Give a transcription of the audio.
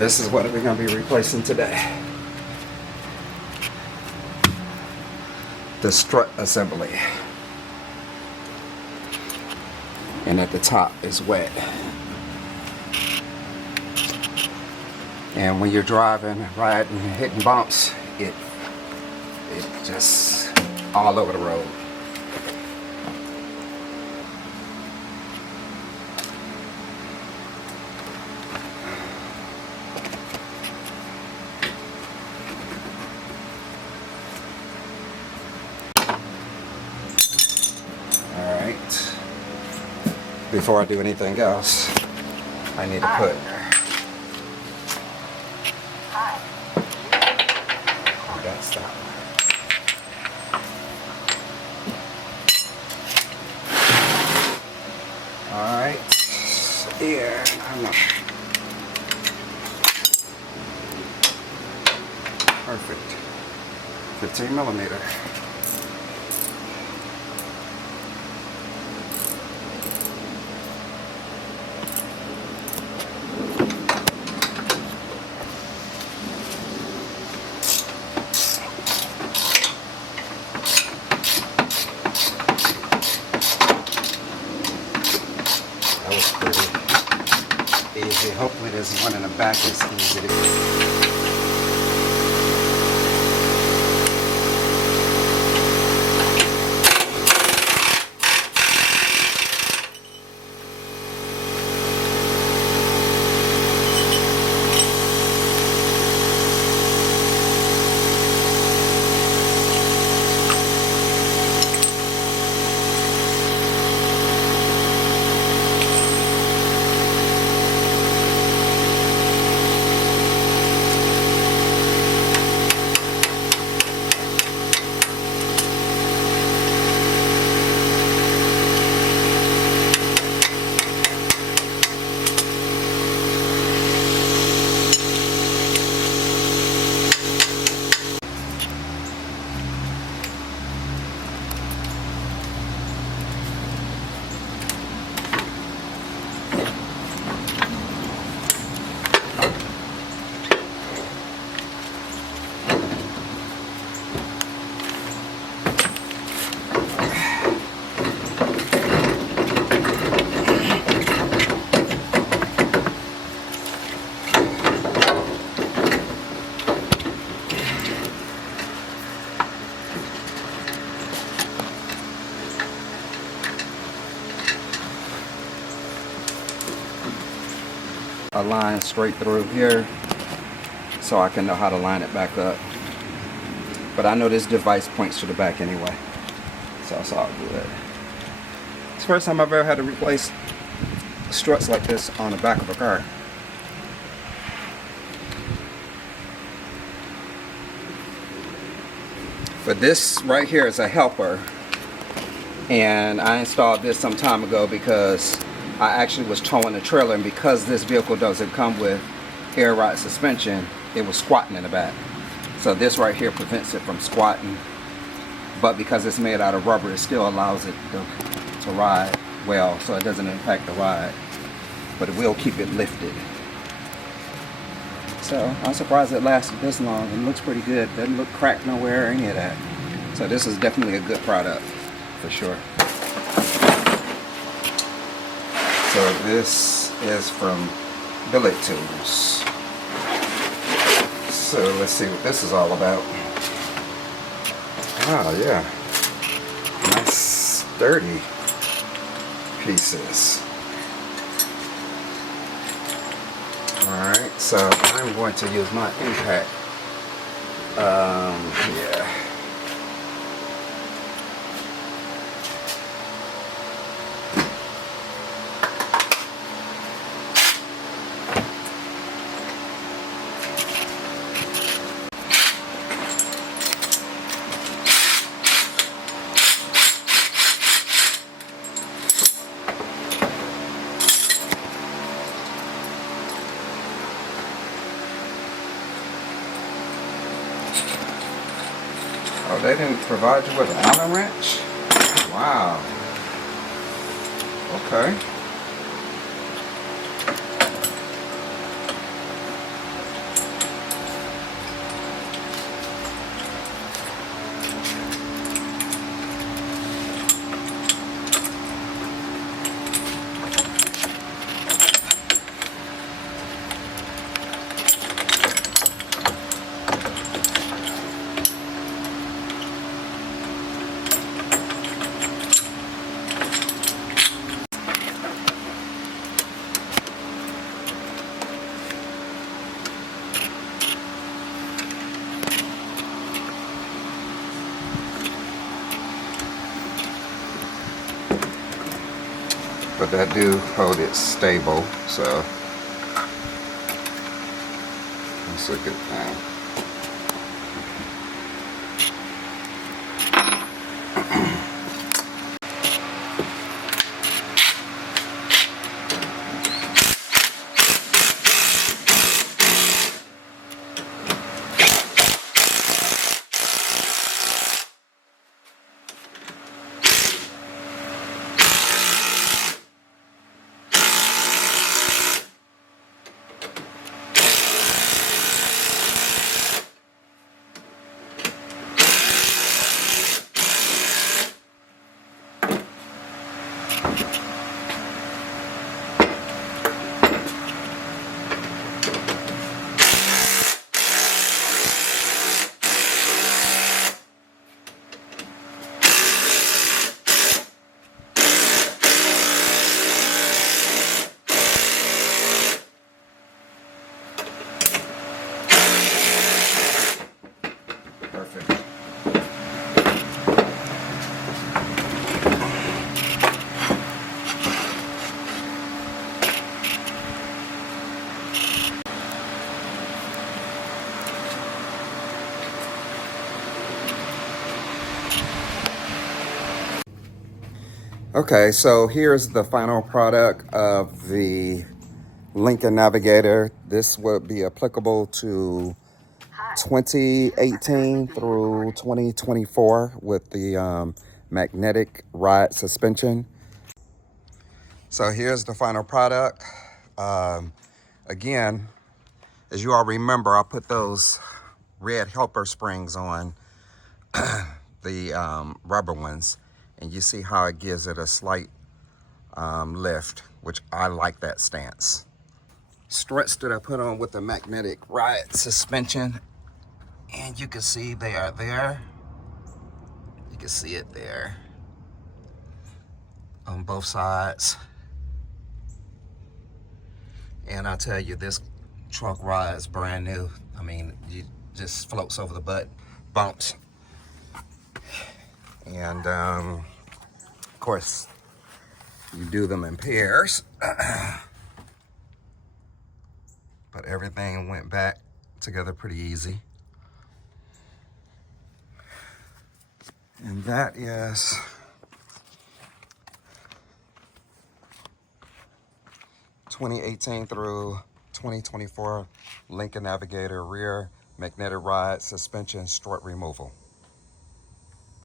This is what we're going to be replacing today. The strut assembly. And at the top is wet. And when you're driving, riding, hitting bumps, it just all over the road. Alright. Before I do anything else, I need to put stop. Alright, here, I'm not. Perfect. 15 millimeter. That was pretty easy. Hopefully this one in the back is easy to a line straight through here so I can know how to line it back up. But I know this device points to the back anyway, so it's all good. It's the first time I've ever had to replace struts like this on the back of a car. But this right here is a helper, and I installed this some time ago because I actually was towing a trailer, and because this vehicle doesn't come with air ride suspension, it was squatting in the back. So this right here prevents it from squatting, but because it's made out of rubber, it still allows it to ride well, so it doesn't impact the ride, but it will keep it lifted. So I'm surprised it lasted this long. It looks pretty good. Doesn't look cracked nowhere or any of that. So this is definitely a good product for sure. So this is from Billet Tools. So let's see what this is all about. Ah, yeah. Nice sturdy pieces. Alright, so I'm going to use my impact. Yeah. Oh, they didn't provide you with an Allen wrench? Wow. Okay. but that do hold it stable, so that's a good thing. Perfect. Okay, so here's the final product of the Lincoln Navigator. This would be applicable to 2018 through 2024 with the magnetic ride suspension. So here's the final product. Again, as you all remember, I put those red helper springs on, the rubber ones, and you see how it gives it a slight lift, which I like that stance. Struts that I put on with the magnetic ride suspension, and you can see they are there. You can see it there on both sides. And I tell you, this truck rides brand new. I mean, you just floats over the butt bumps. And of course, you do them in pairs. But everything went back together pretty easy. And that is (2018 through 2024) Lincoln Navigator rear magnetic ride suspension strut removal.